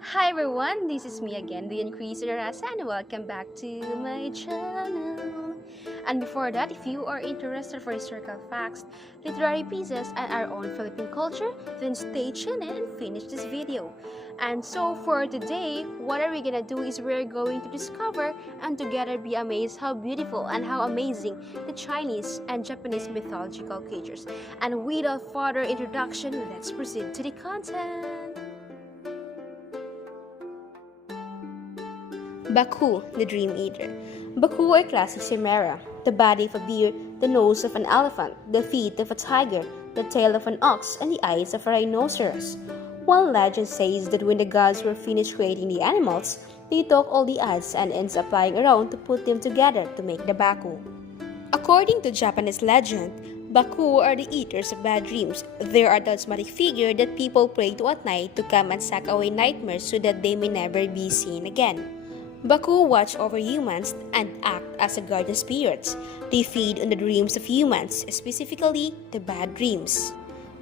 Hi everyone, this is me again, the Increaser Rasa, and welcome back to my channel. And before that, if you are interested for historical facts, literary pieces, and our own Philippine culture, then stay tuned and finish this video. And so for today, what are we gonna do is we're going to discover and together be amazed how beautiful and how amazing the Chinese and Japanese mythological creatures. And without further introduction, let's proceed to the content. Baku, the Dream Eater. Baku or classic chimera, the body of a bear, the nose of an elephant, the feet of a tiger, the tail of an ox, and the eyes of a rhinoceros. One legend says that when the gods were finished creating the animals, they took all the odds and ends up lying around to put them together to make the Baku. According to Japanese legend, Baku are the eaters of bad dreams. They are a talismanic figure that people pray to at night to come and suck away nightmares so that they may never be seen again. Baku watch over humans and act as a guardian spirits. They feed on the dreams of humans, specifically the bad dreams.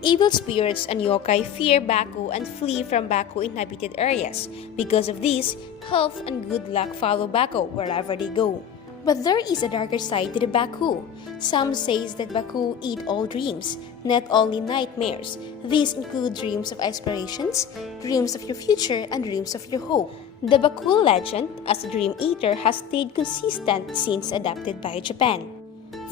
Evil spirits and yokai fear Baku and flee from Baku-inhabited areas. Because of this, health and good luck follow Baku wherever they go. But there is a darker side to the Baku. Some says that Baku eat all dreams, not only nightmares. These include dreams of aspirations, dreams of your future, and dreams of your hope. The Baku legend as a dream eater has stayed consistent since adopted by Japan.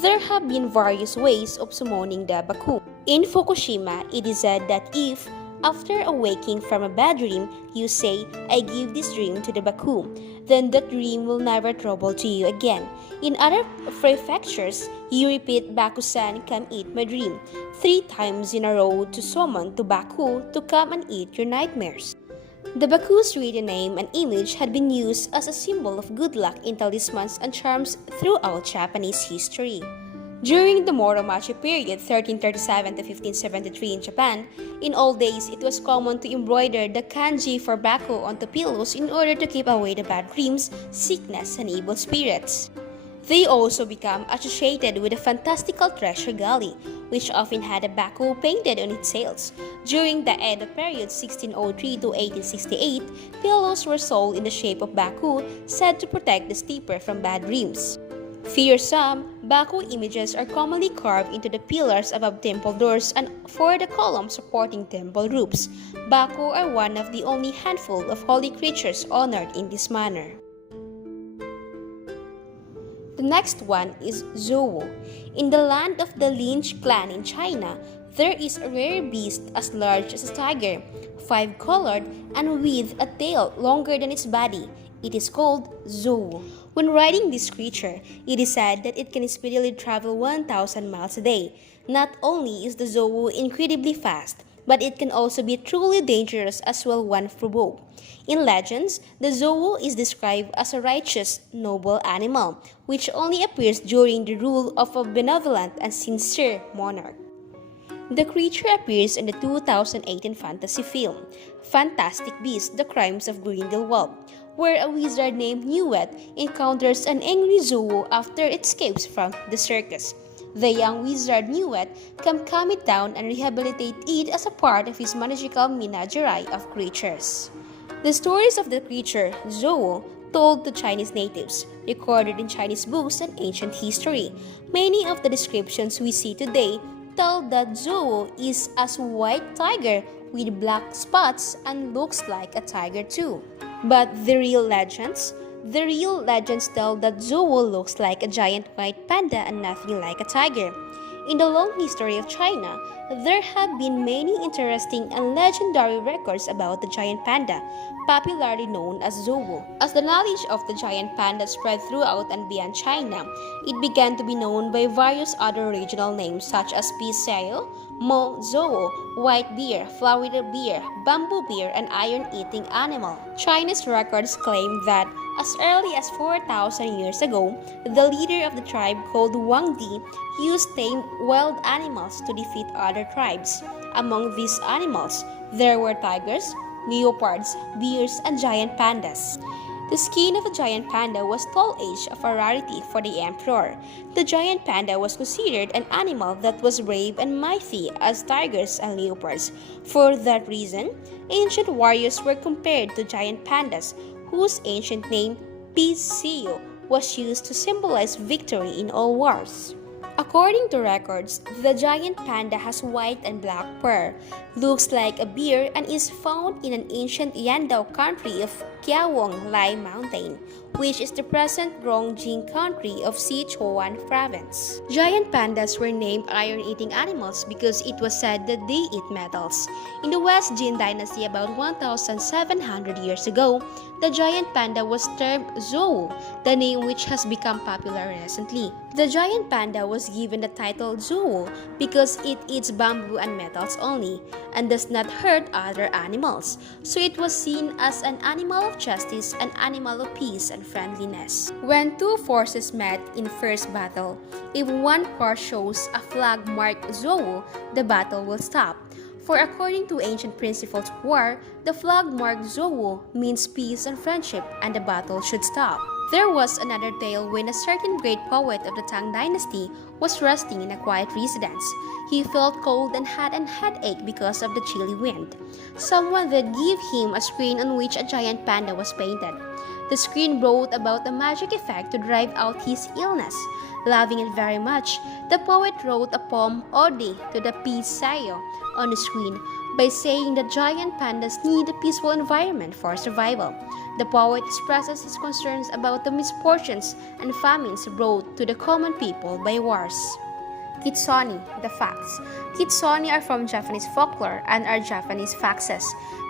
There have been various ways of summoning the Baku. In Fukushima, it is said that if, after awaking from a bad dream, you say, "I give this dream to the Baku," then that dream will never trouble to you again. In other prefectures, you repeat, "Baku-san, come eat my dream," 3 times in a row to summon to Baku to come and eat your nightmares. The Baku's written name and image had been used as a symbol of good luck in talismans and charms throughout Japanese history. During the Muromachi period, 1337 to 1573 in Japan, in old days it was common to embroider the kanji for Baku onto pillows in order to keep away the bad dreams, sickness, and evil spirits. They also become associated with the fantastical treasure galley, which often had a Baku painted on its sails. During the Edo period 1603 to 1868, pillows were sold in the shape of Baku, said to protect the sleeper from bad dreams. Fearsome, Baku images are commonly carved into the pillars above temple doors and for the columns supporting temple roofs. Baku are one of the only handful of holy creatures honored in this manner. The next one is Zhou. In the land of the Lynch clan in China, there is a rare beast as large as a tiger, 5-colored, and with a tail longer than its body. It is called Zhou. When riding this creature, it is said that it can speedily travel 1,000 miles a day. Not only is the Zhou incredibly fast, but it can also be truly dangerous as well when provoked. In legends, the Zhou is described as a righteous, noble animal, which only appears during the rule of a benevolent and sincere monarch. The creature appears in the 2018 fantasy film, Fantastic Beasts: The Crimes of Grindelwald, where a wizard named Newt encounters an angry Zhou after it escapes from the circus. The young wizard Newt can calm it down and rehabilitate it as a part of his magical menagerie of creatures. The stories of the creature, Zhou, told to Chinese natives, recorded in Chinese books and ancient history. Many of the descriptions we see today tell that Zhou is a white tiger with black spots and looks like a tiger too. But the real legends tell that Zhou looks like a giant white panda and nothing like a tiger. In the long history of China, there have been many interesting and legendary records about the giant panda, popularly known as Zhou. As the knowledge of the giant panda spread throughout and beyond China, it began to be known by various other regional names such as Piseo, Mo Zhou, white bear, flowery bear, bamboo bear, and iron-eating animal. Chinese records claim that as early as 4,000 years ago, the leader of the tribe called Wang Di used tame wild animals to defeat other tribes. Among these animals, there were tigers, leopards, bears, and giant pandas. The skin of a giant panda was told age of a rarity for the emperor. The giant panda was considered an animal that was brave and mighty as tigers and leopards. For that reason, ancient warriors were compared to giant pandas, whose ancient name, Piseo, was used to symbolize victory in all wars. According to records, the giant panda has white and black fur, looks like a bear, and is found in an ancient Yandao country of Kiawong Lai Mountain, which is the present Rongjing country of Sichuan province. Giant pandas were named iron-eating animals because it was said that they eat metals. In the West Jin dynasty about 1,700 years ago, the giant panda was termed Zhou, the name which has become popular recently. The giant panda was given the title Zhou because it eats bamboo and metals only, and does not hurt other animals, so it was seen as an animal of justice, an animal of peace and friendliness. When two forces met in first battle, if one force shows a flag marked Zhou, the battle will stop. For according to ancient principles of war, the flag marked Zhou means peace and friendship, and the battle should stop. There was another tale when a certain great poet of the Tang dynasty was resting in a quiet residence. He felt cold and had an headache because of the chilly wind. Someone then gave him a screen on which a giant panda was painted. The screen brought about a magic effect to drive out his illness. Loving it very much, the poet wrote a poem ode to the Piseo on the screen by saying that giant pandas need a peaceful environment for survival. The poet expresses his concerns about the misfortunes and famines brought to the common people by wars. Kitsoni, the facts. Kitsoni are from Japanese folklore and are Japanese faxes.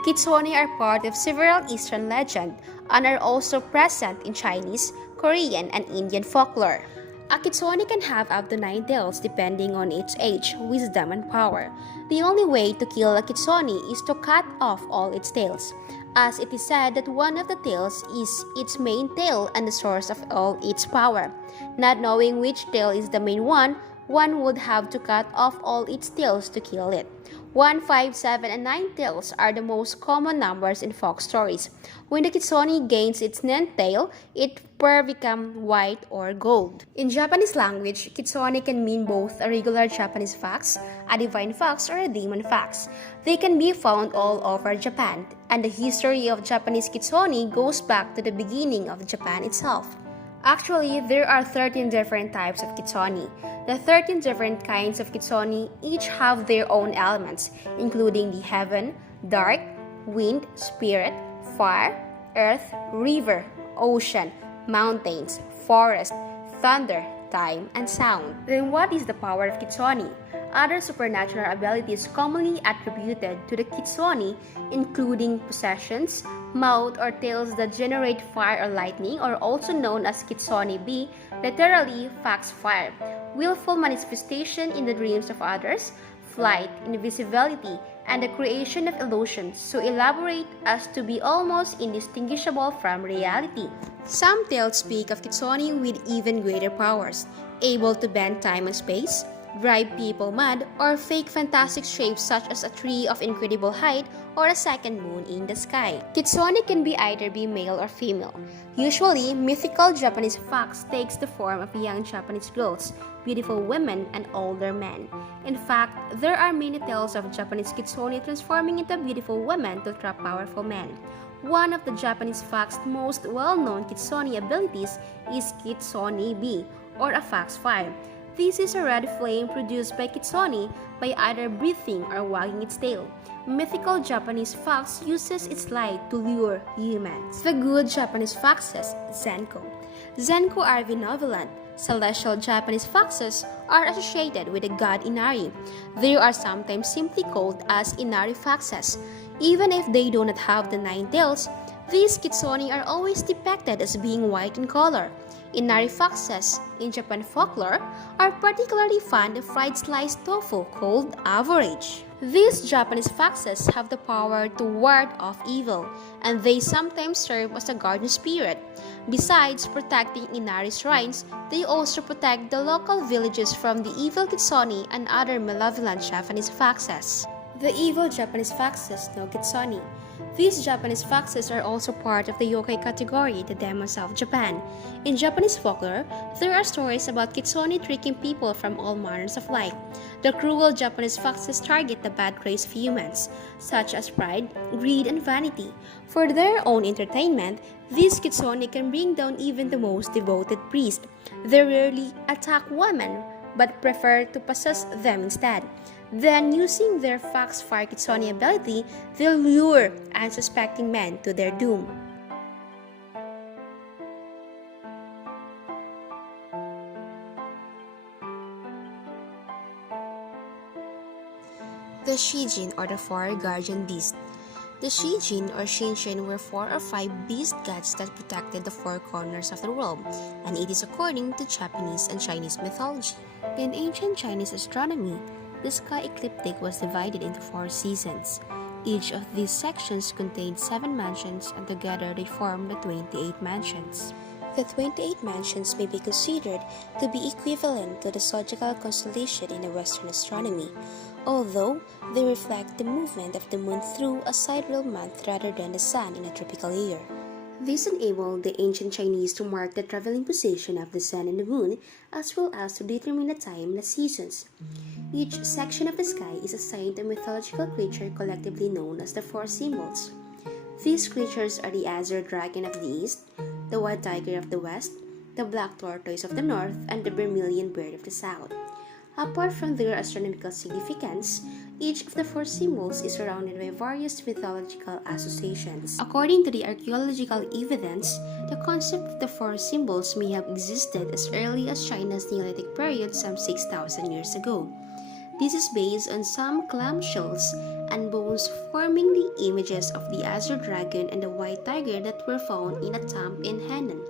Kitsoni are part of several Eastern legends and are also present in Chinese, Korean, and Indian folklore. A kitsoni can have up to 9 tails depending on its age, wisdom, and power. The only way to kill a kitsoni is to cut off all its tails, as it is said that one of the tails is its main tail and the source of all its power. Not knowing which tail is the main one would have to cut off all its tails to kill it. 1, 5, 7, and 9 tails are the most common numbers in folk stories. When the kitsoni gains its 9th tail, its fur becomes white or gold. In Japanese language, kitsoni can mean both a regular Japanese fox, a divine fox, or a demon fox. They can be found all over Japan, and the history of Japanese kitsoni goes back to the beginning of Japan itself. Actually, there are 13 different types of kitsoni. The 13 different kinds of kitsoni each have their own elements, including the heaven, dark, wind, spirit, fire, earth, river, ocean, mountains, forest, thunder, time, and sound. Then what is the power of kitsoni? Other supernatural abilities commonly attributed to the kitsoni, including possessions, mouth or tails that generate fire or lightning, or also known as kitsoni B, literally fox fire, willful manifestation in the dreams of others, flight, invisibility, and the creation of illusions so elaborate as to be almost indistinguishable from reality. Some tales speak of kitsoni with even greater powers, able to bend time and space, drive people mad, or fake fantastic shapes such as a tree of incredible height or a second moon in the sky. Kitsoni can be either male or female. Usually, mythical Japanese fox takes the form of young Japanese girls, beautiful women, and older men. In fact, there are many tales of Japanese kitsoni transforming into beautiful women to trap powerful men. One of the Japanese fox's most well-known kitsoni abilities is kitsoni B, or a fox fire. This is a red flame produced by kitsoni by either breathing or wagging its tail. Mythical Japanese fox uses its light to lure humans. The good Japanese foxes, Zenko. Zenko are benevolent. Celestial Japanese foxes are associated with the god Inari. They are sometimes simply called as Inari foxes. Even if they do not have the 9 tails, these kitsoni are always depicted as being white in color. Inari foxes, in Japan folklore, are particularly fond of fried sliced tofu called average. These Japanese foxes have the power to ward off evil, and they sometimes serve as a guardian spirit. Besides protecting Inari shrines, they also protect the local villages from the evil kitsoni and other malevolent Japanese foxes. The evil Japanese foxes no Kitsune. These Japanese foxes are also part of the yokai category, the demons of Japan. In Japanese folklore, there are stories about Kitsune tricking people from all manners of life. The cruel Japanese foxes target the bad traits of humans, such as pride, greed, and vanity. For their own entertainment, these Kitsune can bring down even the most devoted priest. They rarely attack women, but prefer to possess them instead. Then, using their foxfire Kitsune ability, they'll lure unsuspecting men to their doom. The Shijin, or the Four Guardian Beasts. The Shijin or Shinshin were 4 or 5 beast gods that protected the four corners of the world, and it is according to Japanese and Chinese mythology. In ancient Chinese astronomy, the sky ecliptic was divided into 4 seasons. Each of these sections contained 7 mansions, and together they formed the 28 mansions. The 28 mansions may be considered to be equivalent to the zodiacal constellation in the Western astronomy, although they reflect the movement of the moon through a sidereal month rather than the sun in a tropical year. This enabled the ancient Chinese to mark the traveling position of the sun and the moon, as well as to determine the time and the seasons. Each section of the sky is assigned a mythological creature collectively known as the Four Symbols. These creatures are the azure dragon of the east, the white tiger of the west, the black tortoise of the north, and the vermilion bird of the south. Apart from their astronomical significance, each of the 4 symbols is surrounded by various mythological associations. According to the archaeological evidence, the concept of the 4 symbols may have existed as early as China's Neolithic period some 6,000 years ago. This is based on some clamshells and bones forming the images of the azure dragon and the white tiger that were found in a tomb in Henan.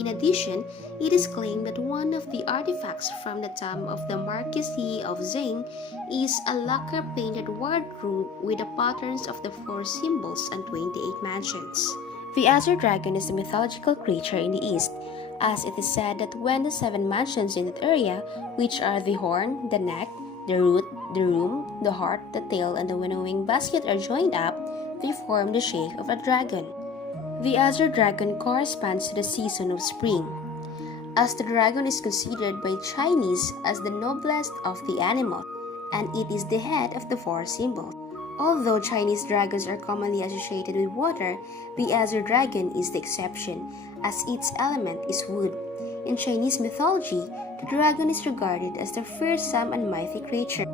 In addition, it is claimed that one of the artifacts from the tomb of the Marquis of Zheng is a lacquer-painted wardrobe with the patterns of the 4 symbols and 28 mansions. The azure dragon is a mythological creature in the east, as it is said that when the 7 mansions in that area, which are the horn, the neck, the root, the room, the heart, the tail, and the winnowing basket are joined up, they form the shape of a dragon. The azure dragon corresponds to the season of spring, as the dragon is considered by Chinese as the noblest of the animals, and it is the head of the 4 symbols. Although Chinese dragons are commonly associated with water, the azure dragon is the exception, as its element is wood. In Chinese mythology, the dragon is regarded as the fearsome and mighty creature.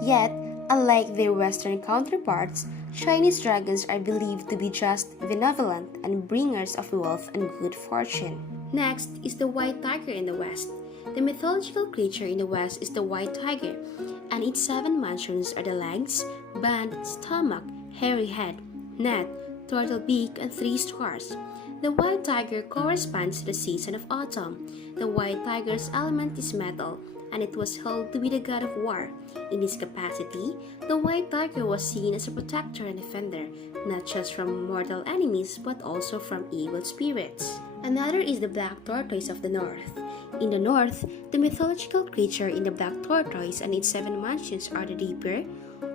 Yet, unlike their Western counterparts, Chinese dragons are believed to be just, benevolent, and bringers of wealth and good fortune. Next is the white tiger in the West. The mythological creature in the West is the white tiger, and its 7 mansions are the legs, band, stomach, hairy head, net, turtle beak, and 3 stars. The white tiger corresponds to the season of autumn. The white tiger's element is metal, and it was held to be the god of war. In this capacity, the white tiger was seen as a protector and defender, not just from mortal enemies but also from evil spirits. Another is the black tortoise of the north. In the north, the mythological creature in the black tortoise and its 7 mansions are the reaper,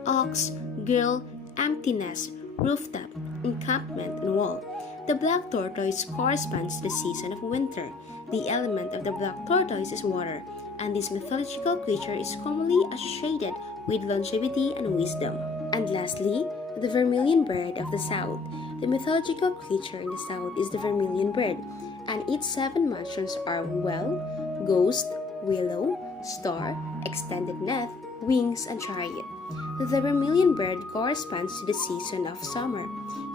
ox, girl, emptiness, rooftop, encampment, and wall. The black tortoise corresponds to the season of winter. The element of the black tortoise is water, and this mythological creature is commonly associated with longevity and wisdom. And lastly, the vermilion bird of the south. The mythological creature in the south is the vermilion bird, and its 7 mansions are well, ghost, willow, star, extended net, wings, and chariot. The vermilion bird corresponds to the season of summer.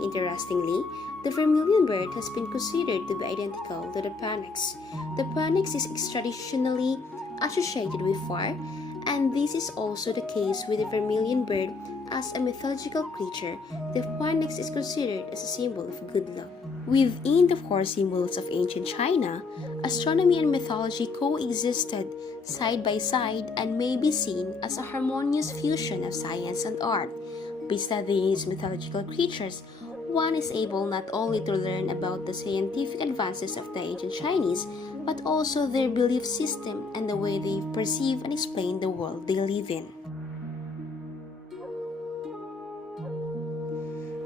Interestingly, the vermilion bird has been considered to be identical to the phoenix. The phoenix is traditionally associated with fire, and this is also the case with the vermilion bird. As a mythological creature, the phoenix is considered as a symbol of good luck. Within the 4 symbols of ancient China, astronomy and mythology coexisted side by side and may be seen as a harmonious fusion of science and art. By studying these mythological creatures, one is able not only to learn about the scientific advances of the ancient Chinese, but also their belief system and the way they perceive and explain the world they live in.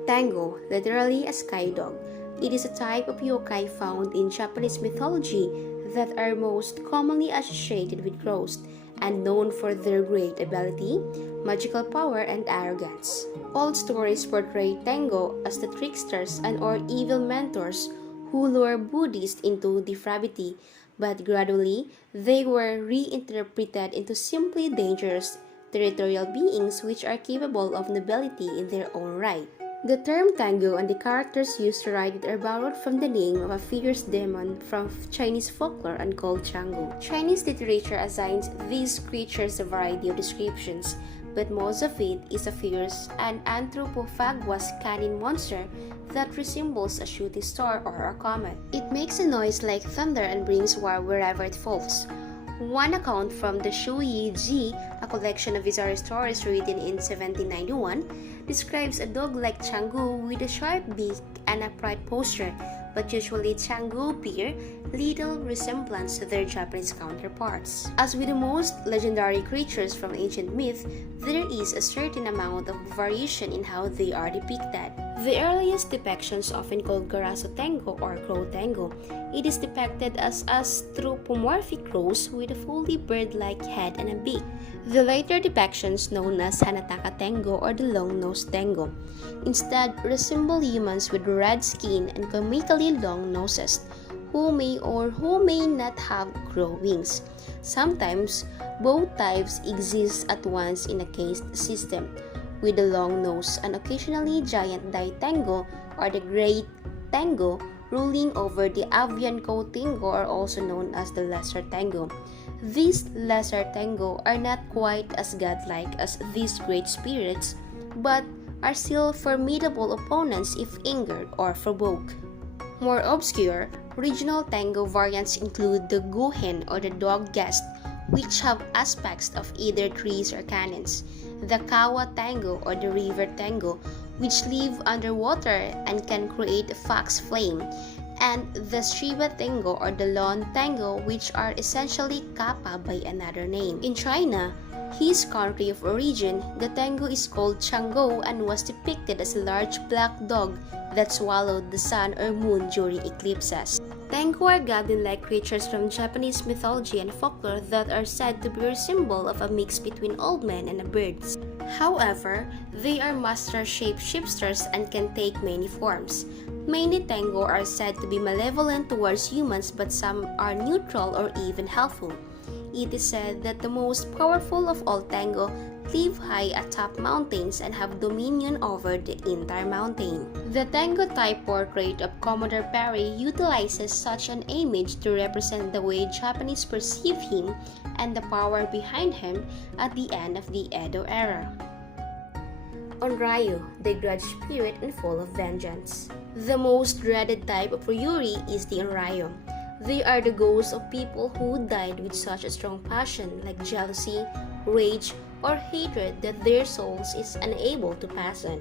Tango, literally a sky dog. It is a type of yokai found in Japanese mythology that are most commonly associated with ghosts and known for their great ability, magical power, and arrogance. Old stories portray Tango as the tricksters and or evil mentors who lure Buddhists into depravity, but gradually they were reinterpreted into simply dangerous territorial beings which are capable of nobility in their own right. The term Tango and the characters used to write it are borrowed from the name of a fierce demon from Chinese folklore and called Chango. Chinese literature assigns these creatures a variety of descriptions, but most of it is a fierce and anthropophagous canine monster that resembles a shooting star or a comet. It makes a noise like thunder and brings war wherever it falls. One account from the Shu Yi Ji, a collection of bizarre stories written in 1791, describes a dog-like Changu with a sharp beak and upright posture, but usually Changu bear little resemblance to their Japanese counterparts. As with the most legendary creatures from ancient myth, there is a certain amount of variation in how they are depicted. The earliest depictions, often called Garaso Tango or Crow Tango, it is depicted as anthropomorphic crows with a fully bird-like head and a beak. The later depictions, known as Hanataka Tango or the Long-Nosed Tango, instead resemble humans with red skin and comically long noses, who may or who may not have crow wings. Sometimes, both types exist at once in a cased system, with the long nose and occasionally giant Dai Tango or the Great Tango ruling over the Avianco Tango, are also known as the Lesser Tango. These Lesser Tango are not quite as godlike as these great spirits, but are still formidable opponents if angered or provoked. More obscure, regional Tango variants include the Guhen or the Dog Guest, which have aspects of either trees or cannons, the Kawa Tango or the River Tango, which live underwater and can create a fox flame, and the Shiba Tango or the Lawn Tango, which are essentially Kappa by another name. In China, his country of origin, the Tango is called Chang'o and was depicted as a large black dog that swallowed the sun or moon during eclipses. Tango are goblin-like creatures from Japanese mythology and folklore that are said to be a symbol of a mix between old men and birds. However, they are master shapeshifters and can take many forms. Many Tango are said to be malevolent towards humans, but some are neutral or even helpful. It is said that the most powerful of all Tango live high atop mountains and have dominion over the entire mountain. The Tango type portrait of Commodore Perry utilizes such an image to represent the way Japanese perceive him and the power behind him at the end of the Edo era. Onryo, the grudge spirit and full of vengeance. The most dreaded type of Ryuri is the Onryo. They are the ghosts of people who died with such a strong passion like jealousy, rage, or hatred that their souls is unable to pass on.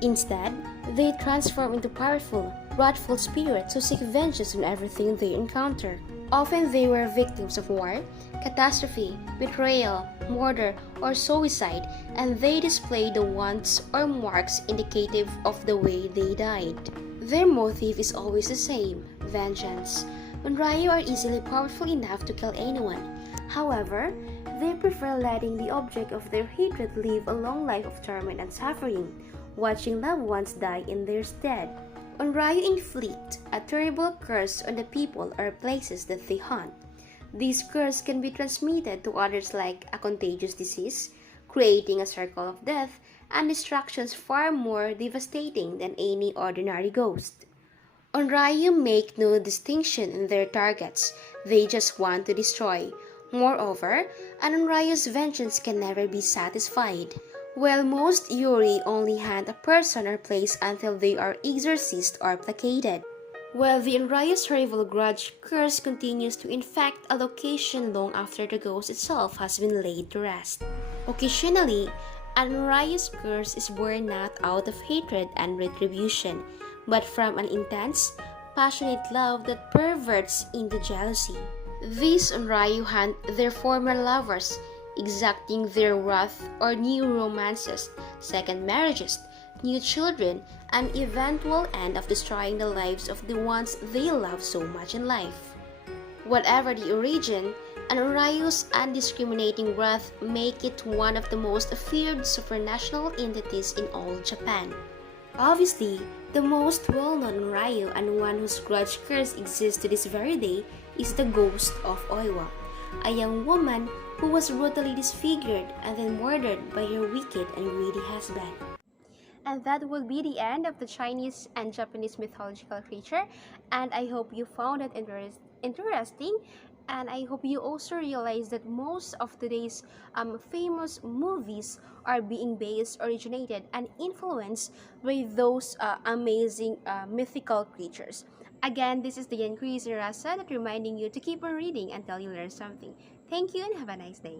Instead, they transform into powerful, wrathful spirits who seek vengeance on everything they encounter. Often they were victims of war, catastrophe, betrayal, murder, or suicide, and they display the wounds or marks indicative of the way they died. Their motive is always the same: vengeance. Onryo are easily powerful enough to kill anyone. However, they prefer letting the object of their hatred live a long life of torment and suffering, watching loved ones die in their stead. Onryo inflict a terrible curse on the people or places that they haunt. This curse can be transmitted to others like a contagious disease, creating a circle of death and destructions far more devastating than any ordinary ghost. Onryo make no distinction in their targets, they just want to destroy. Moreover, an Onryo's vengeance can never be satisfied. While most Yuri only hunt a person or place until they are exorcised or placated, while the Onryo's horrible grudge curse continues to infect a location long after the ghost itself has been laid to rest. Occasionally, an Onryo's curse is born not out of hatred and retribution, but from an intense, passionate love that perverts into jealousy. These Onryo hunt their former lovers, exacting their wrath or new romances, second marriages, new children, and eventual end of destroying the lives of the ones they love so much in life. Whatever the origin, Anurayu's undiscriminating wrath make it one of the most feared supranational entities in all Japan. Obviously, the most well-known Anurayu and one whose grudge curse exists to this very day is the ghost of Oiwa, a young woman who was brutally disfigured and then murdered by her wicked and greedy husband. And that will be the end of the Chinese and Japanese mythological creature. And I hope you found it interesting. And I hope you also realize that most of today's famous movies are being originated, and influenced by those amazing mythical creatures. Again, this is the Increase Rasa that reminding you to keep on reading until you learn something. Thank you and have a nice day.